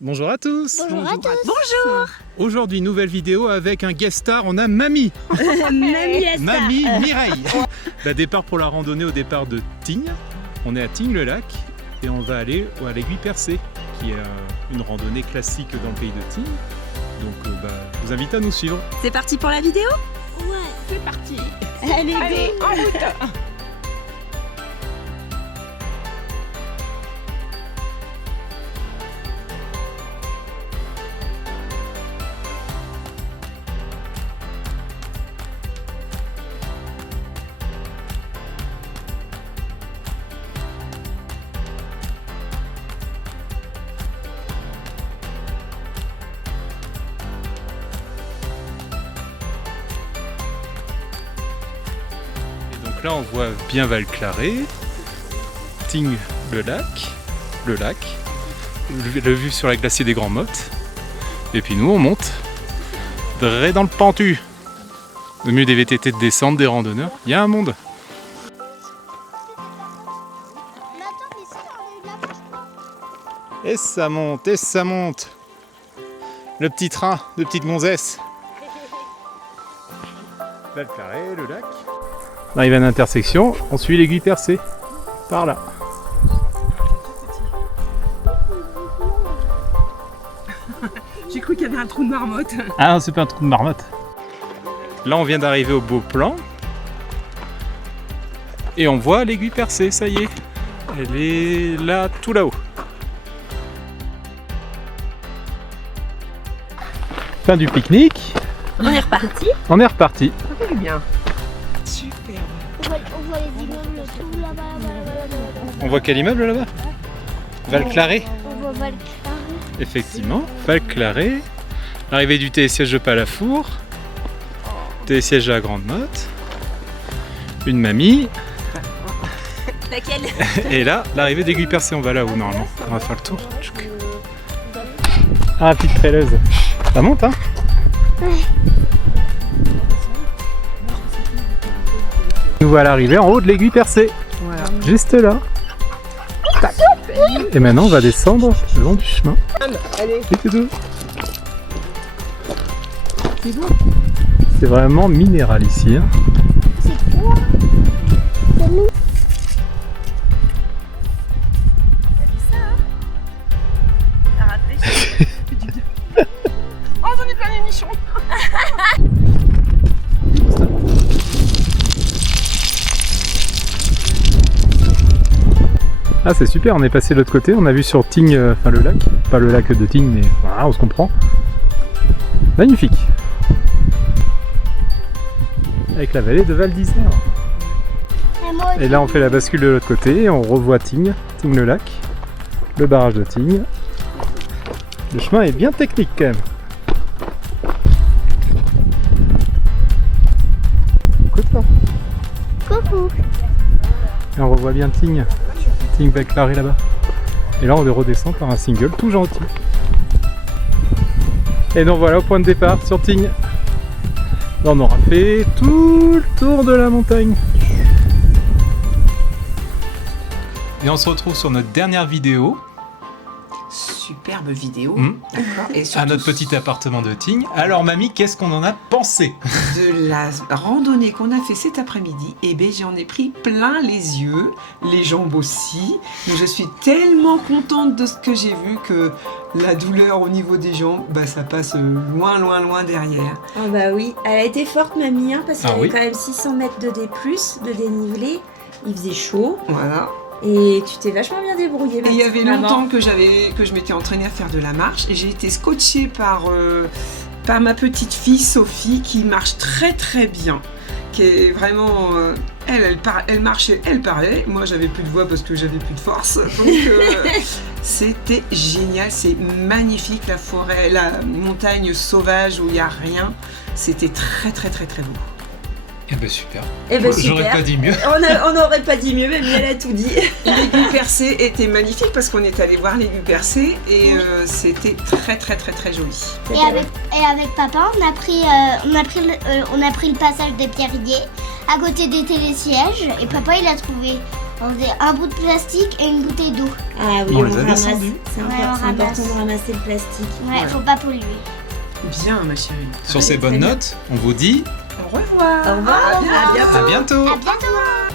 Bonjour à tous. Bonjour à tous. Bonjour. Aujourd'hui, nouvelle vidéo avec un guest star. On a Mamie. Mamie Mireille. Départ pour la randonnée au départ de Tignes. On est à Tignes-le-Lac et on va aller à l'Aiguille Percée, qui est une randonnée classique dans le pays de Tignes. Donc, je vous invite à nous suivre. C'est parti pour la vidéo? Ouais. C'est parti. Allez, en route. Donc là, on voit bien Valclaré, Tignes-le-Lac, le vue sur la glacier des Grands Mottes. Et puis nous, on monte dré dans le pentu. Au milieu des VTT de descente, des randonneurs, il y a un monde. Et ça monte, et ça monte. Le petit train de petite gonzesse. Valclaré, le lac. On arrive à une intersection, on suit l'Aiguille Percée. Par là. J'ai cru qu'il y avait un trou de marmotte. Ah non, c'est pas un trou de marmotte. Là, on vient d'arriver au beau plan. Et on voit l'Aiguille Percée, ça y est. Elle est là, tout là-haut. Fin du pique-nique. On est reparti. On est reparti. C'est bien. Super. On voit les immeubles tout là-bas. On voit quel immeuble là-bas? Valclaré. On voit Valclaré. Effectivement, Valclaré. L'arrivée du télésiège de Palafour. Télésiège de la Grande Motte. Une mamie. Laquelle? Et là, l'arrivée d'Aiguille Percée. On va là où normalement? On va faire le tour. Ah, petite traileuse. Ça monte, hein? Nous voilà arrivés en haut de l'Aiguille Percée. Voilà. Juste là. Tac. Et maintenant, on va descendre le long du chemin. Allez. C'est tout. C'est vraiment minéral ici. Hein. C'est quoi? C'est nous. T'as raté? Oh, j'en ai plein les nichons. Ah, c'est super, on est passé de l'autre côté, on a vu sur Tignes, enfin le lac, pas le lac de Tignes, mais voilà, on se comprend. Magnifique. Avec la vallée de Val d'Isère. Et là, on fait la bascule de l'autre côté et on revoit Tignes, Tignes-le-Lac, le barrage de Tignes. Le chemin est bien technique quand même. Coucou. Coucou. Et on revoit bien Tignes, Tignes-Valclaré là-bas. Et là, on les redescend par un single tout gentil. Et donc voilà au point de départ sur Tignes. Là, on aura fait tout le tour de la montagne. Et on se retrouve sur notre dernière vidéo. Superbe vidéo. D'accord. Et À surtout notre petit appartement de Tignes. Alors mamie, qu'est-ce qu'on en a pensé? De la randonnée qu'on a fait cet après-midi, et bien j'en ai pris plein les yeux, les jambes aussi. Mais je suis tellement contente de ce que j'ai vu que la douleur au niveau des jambes, ça passe loin, loin, loin derrière. Ah bah oui, elle a été forte mamie, hein, parce qu'il y avait oui. quand même 600 mètres de D+, de dénivelé, il faisait chaud, Voilà. et tu t'es vachement bien débrouillée. Et il y avait maman. longtemps que je m'étais entraînée à faire de la marche et j'ai été scotchée par ma petite fille Sophie qui marche très très bien, qui est vraiment elle marchait, elle parlait, moi j'avais plus de voix parce que j'avais plus de force, donc c'était génial, c'est magnifique, la forêt, la montagne sauvage où il n'y a rien, c'était très très très très beau. Eh ben super. Eh ben J'aurais super. pas dit mieux. On n'aurait pas dit mieux, mamie elle a tout dit. L'Aiguille Percée était magnifique parce qu'on est allé voir l'Aiguille Percée et c'était très très très très joli. Et avec papa, on a pris le passage des Pierriers à côté des télésièges. Et papa, il a trouvé On faisait un bout de plastique et une bouteille d'eau. Ah oui, On on les a ramasse. descendus. C'est Ouais, important, on c'est important ramasse. de ramasser le plastique. Ouais, Voilà. faut pas polluer. Bien, ma chérie. Sur ces bonnes notes, on vous dit Au revoir. Au revoir, à bientôt. à bientôt. À bientôt.